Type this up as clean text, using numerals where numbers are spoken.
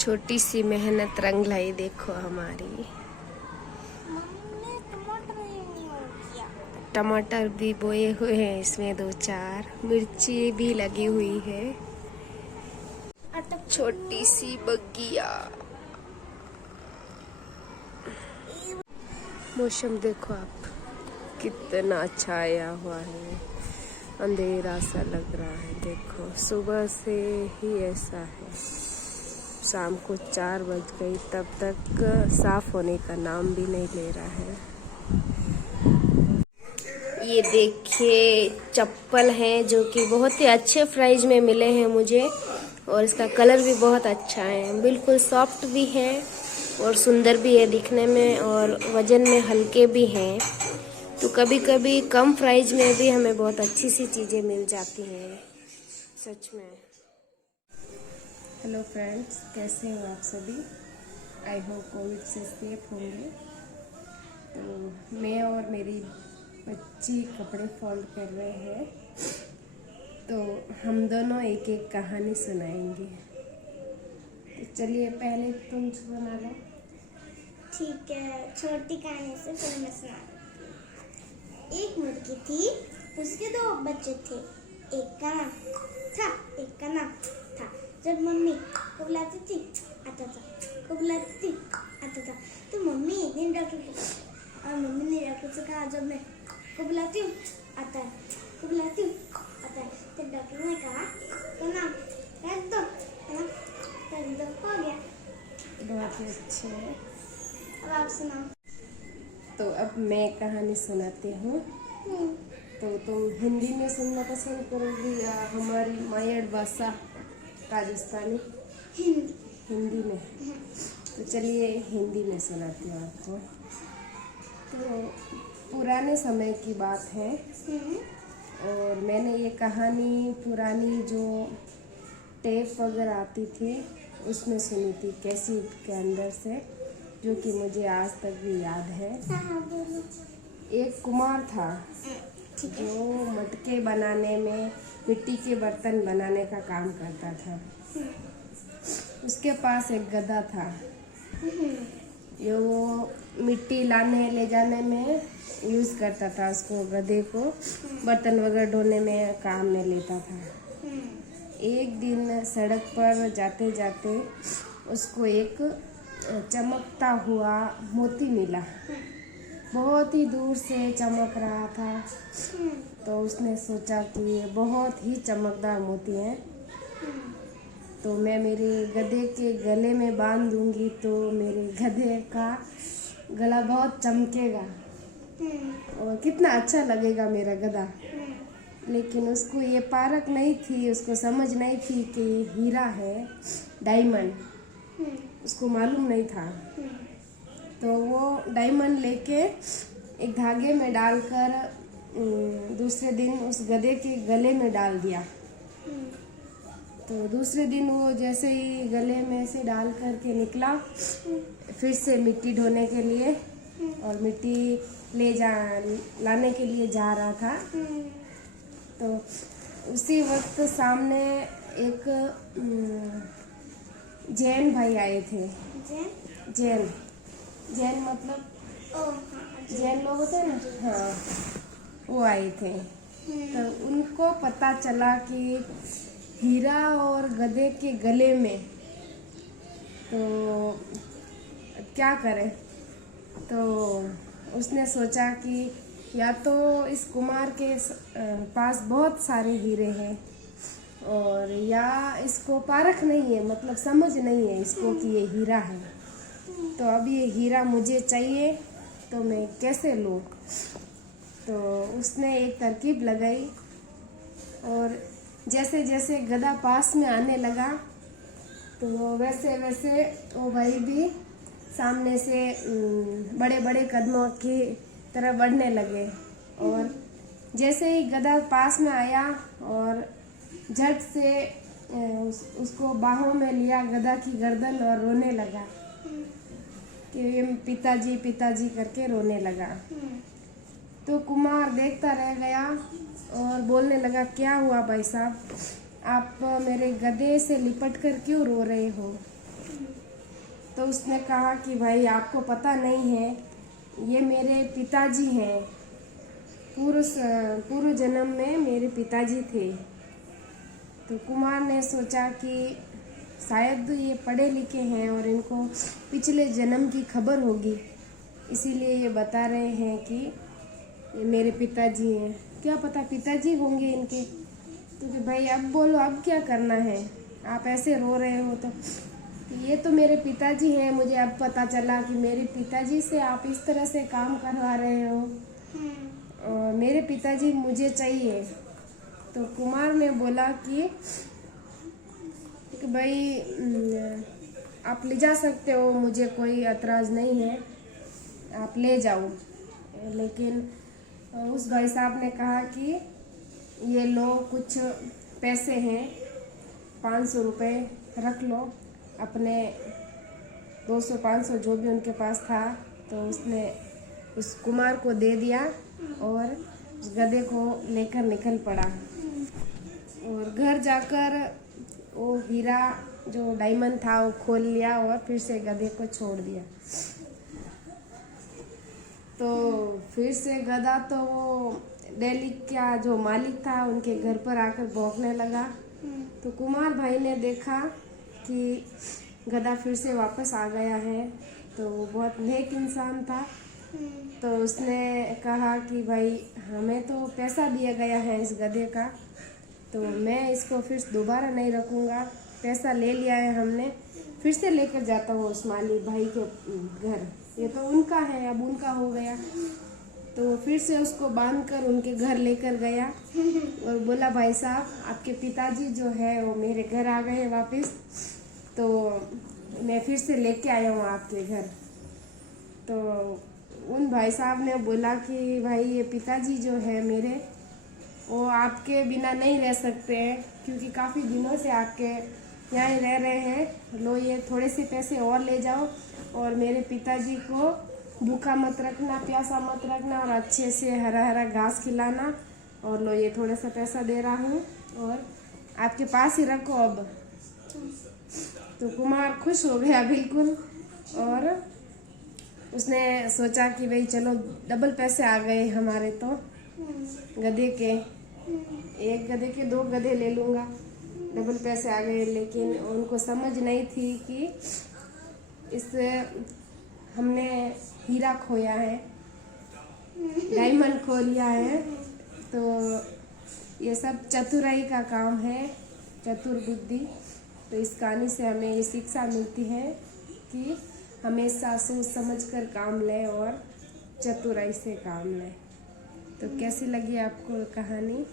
छोटी सी मेहनत रंग लाई देखो हमारी। टमाटर भी बोए हुए हैं इसमें, 2-4 मिर्ची भी लगी हुई है। छोटी सी बगिया। मौसम देखो आप, कितना छाया हुआ है, अंधेरा सा लग रहा है। देखो सुबह से ही ऐसा है, शाम को 4 बज गई तब तक साफ होने का नाम भी नहीं ले रहा है। ये देखिए चप्पल हैं जो कि बहुत ही अच्छे प्राइस में मिले हैं मुझे, और इसका कलर भी बहुत अच्छा है, बिल्कुल सॉफ्ट भी है और सुंदर भी है दिखने में, और वजन में हल्के भी हैं। तो कभी कभी कम प्राइस में भी हमें बहुत अच्छी सी चीज़ें मिल जाती हैं, सच में। हेलो फ्रेंड्स, कैसे हो आप सभी? आई होप कोविड से सेफ होंगे। तो मैं और मेरी बच्ची कपड़े फोल्ड कर रहे हैं, तो हम दोनों एक एक कहानी सुनाएंगे। तो चलिए पहले तुम सुना लो। ठीक है, छोटी कहानी से फिर मैं सुना। एक मुर्गी थी, उसके 2 बच्चे थे। एक का नाम था, एक का नाम था। जब मम्मी को बुलाती थी आता था, को बुलाती थी आता था। तो मम्मी एक दिन डॉक्टर को, और मम्मी ने डॉक्टर से कहा जब मैं को बुलाती हूँ आता है, को बुलाती हूँ आता है। तो डॉक्टर ने कहा तो नाम रख दो, है ना, रख दो, हो गया। बहुत ही अच्छे है। अब आप सुनाओ। तो अब मैं कहानी सुनाती हूँ। तो तुम हिंदी में सुनना पसंद करोगी या हमारी मायड़ भाषा राजस्थानी? हिंदी में। तो चलिए हिंदी में सुनाती हूँ आपको। तो पुराने समय की बात है, और मैंने ये कहानी पुरानी जो टेप वगैरह आती थी उसमें सुनी थी, कैसेट के अंदर से, जो कि मुझे आज तक भी याद है। एक कुम्हार था जो मटके बनाने में, मिट्टी के बर्तन बनाने का काम करता था। उसके पास एक गधा था जो वो मिट्टी लाने ले जाने में यूज़ करता था। उसको, गधे को बर्तन वगैरह ढोने में काम में लेता था। एक दिन सड़क पर जाते जाते उसको एक चमकता हुआ मोती मिला, बहुत ही दूर से चमक रहा था। तो उसने सोचा कि ये बहुत ही चमकदार मोती है, तो मैं मेरे गधे के गले में बांध दूंगी तो मेरे गधे का गला बहुत चमकेगा और कितना अच्छा लगेगा मेरा गधा। लेकिन उसको ये पारख नहीं थी, उसको समझ नहीं थी कि हीरा है, डायमंड, उसको मालूम नहीं था। तो वो डायमंड लेके एक धागे में डालकर दूसरे दिन उस गधे के गले में डाल दिया। तो दूसरे दिन वो जैसे ही गले में से डाल करके निकला, फिर से मिट्टी ढोने के लिए और मिट्टी लाने के लिए जा रहा था। तो उसी वक्त सामने एक जैन भाई आए थे। जैन मतलब जैन लोग होते हैं ना, हाँ, वो आए थे। तो उनको पता चला कि हीरा और गधे के गले में, तो क्या करे। तो उसने सोचा कि या तो इस कुम्हार के पास बहुत सारे हीरे हैं, और या इसको पारख नहीं है, मतलब समझ नहीं है इसको कि ये हीरा है। तो अब ये हीरा मुझे चाहिए, तो मैं कैसे लूँ। तो उसने एक तरकीब लगाई, और जैसे जैसे गधा पास में आने लगा तो वैसे वैसे वो भाई भी सामने से बड़े बड़े कदमों की तरह बढ़ने लगे। और जैसे ही गधा पास में आया और झट से उसको बाहों में लिया, गधा की गर्दन, और रोने लगा कि पिताजी पिताजी करके रोने लगा। तो कुम्हार देखता रह गया और बोलने लगा, क्या हुआ भाई साहब, आप मेरे गधे से लिपट कर क्यों रो रहे हो? तो उसने कहा कि भाई आपको पता नहीं है, ये मेरे पिताजी हैं, पूर्व जन्म में मेरे पिताजी थे। तो कुमार ने सोचा कि शायद ये पढ़े लिखे हैं और इनको पिछले जन्म की खबर होगी, इसीलिए ये बता रहे हैं कि ये मेरे पिताजी हैं। क्या पता पिताजी होंगे इनके। तो कि भाई अब बोलो, अब क्या करना है, आप ऐसे रो रहे हो। तो ये तो मेरे पिताजी हैं, मुझे अब पता चला कि मेरे पिताजी से आप इस तरह से काम करवा रहे हो, और मेरे पिताजी मुझे चाहिए। तो कुमार ने बोला कि भाई आप ले जा सकते हो, मुझे कोई एतराज़ नहीं है, आप ले जाओ। लेकिन उस भाई साहब ने कहा कि ये लो कुछ पैसे हैं, 500 रुपये रख लो, अपने 200-500 जो भी उनके पास था। तो उसने उस कुमार को दे दिया और उस गधे को लेकर निकल पड़ा। और घर जाकर वो हीरा जो डायमंड था वो खोल लिया और फिर से गधे को छोड़ दिया। तो फिर से गधा तो वो डेली का जो मालिक था उनके घर पर आकर भौंकने लगा। तो कुमार भाई ने देखा कि गधा फिर से वापस आ गया है, तो वो बहुत नेक इंसान था। तो उसने कहा कि भाई हमें तो पैसा दिया गया है इस गधे का, तो मैं इसको फिर दोबारा नहीं रखूँगा, पैसा ले लिया है हमने, फिर से लेकर जाता हूँ उस मालिक भाई के घर, ये तो उनका है, अब उनका हो गया। तो फिर से उसको बांधकर उनके घर लेकर गया और बोला भाई साहब आपके पिताजी जो है वो मेरे घर आ गए वापस, तो मैं फिर से लेके आया हूँ आपके घर। तो उन भाई साहब ने बोला कि भाई ये पिताजी जो है मेरे, वो आपके बिना नहीं रह सकते हैं, क्योंकि काफ़ी दिनों से आपके यहाँ ही रह रहे हैं। लो ये थोड़े से पैसे और ले जाओ और मेरे पिताजी को भूखा मत रखना, प्यासा मत रखना, और अच्छे से हरा हरा घास खिलाना। और लो ये थोड़ा सा पैसा दे रहा हूँ और आपके पास ही रखो अब। तो कुमार खुश हो गया बिल्कुल, और उसने सोचा कि भाई चलो डबल पैसे आ गए हमारे, तो गधे के, एक गधे के 2 गधे ले लूँगा, डबल पैसे आ गए। लेकिन उनको समझ नहीं थी कि इस हमने हीरा खोया है, डायमंड खो लिया है। तो ये सब चतुराई का काम है, चतुर बुद्धि। तो इस कहानी से हमें ये शिक्षा मिलती है कि हमेशा सोच समझकर काम लें और चतुराई से काम लें। तो कैसी लगी आपको कहानी?